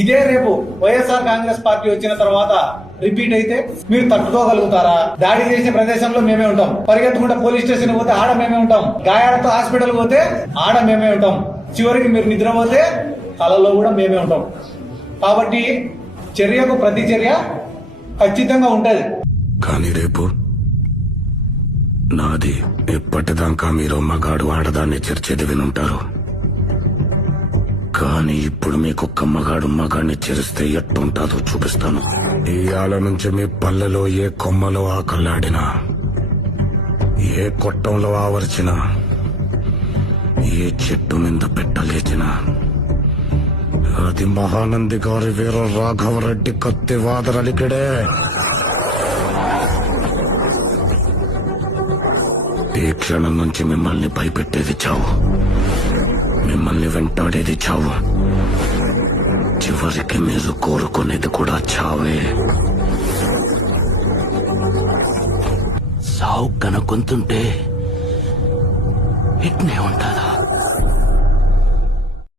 ఇదే రేపు వైఎస్ఆర్ కాంగ్రెస్ పార్టీ వచ్చిన తర్వాత రిపీట్ అయితే మీరు తట్టుకోగలుగుతారా? దాడి చేసే ప్రదేశంలో మేమే ఉంటాం, పరిగెత్తుకుంటే పోలీస్ స్టేషన్ పోతే ఆడ మేమే ఉంటాం, గాయాలతో హాస్పిటల్ పోతే ఆడ మేమే ఉంటాం, చివరికి మీరు నిద్రపోతే కళల్లో కూడా మేమే ఉంటాం. కాబట్టి చర్యకు ప్రతి చర్య ఖచ్చితంగా ఉంటది. కానీ రేపు నాది ఎప్పటిదాకా మీరు మగాడు ఆడదాన్ని చర్చేది వినుంటారు. కానీ ఇప్పుడు మీకొక్క మగాడు మగాడిని చేరిస్తే ఎట్టుంటాదో చూపిస్తాను. ఇయాల నుంచి మీ పల్లెలో ఏ కొమ్మలో ఆకల్లాడినా, ఏ కొట్టంలో ఆవర్చినా, ఏ చెట్టు మీద పెట్టలేచినా అది మహానంది గారి వీర రాఘవరెడ్డి కత్తి వాదనలికడే. ఈ క్షణం నుంచి మిమ్మల్ని భయపెట్టేది చావు, మిమ్మల్ని వెంటాడేది చావు, చివరికి మీరు కోరుకునేది కూడా చావే. సావు కనుక్కుంటుంటే ఇట్నే ఉంటుందా?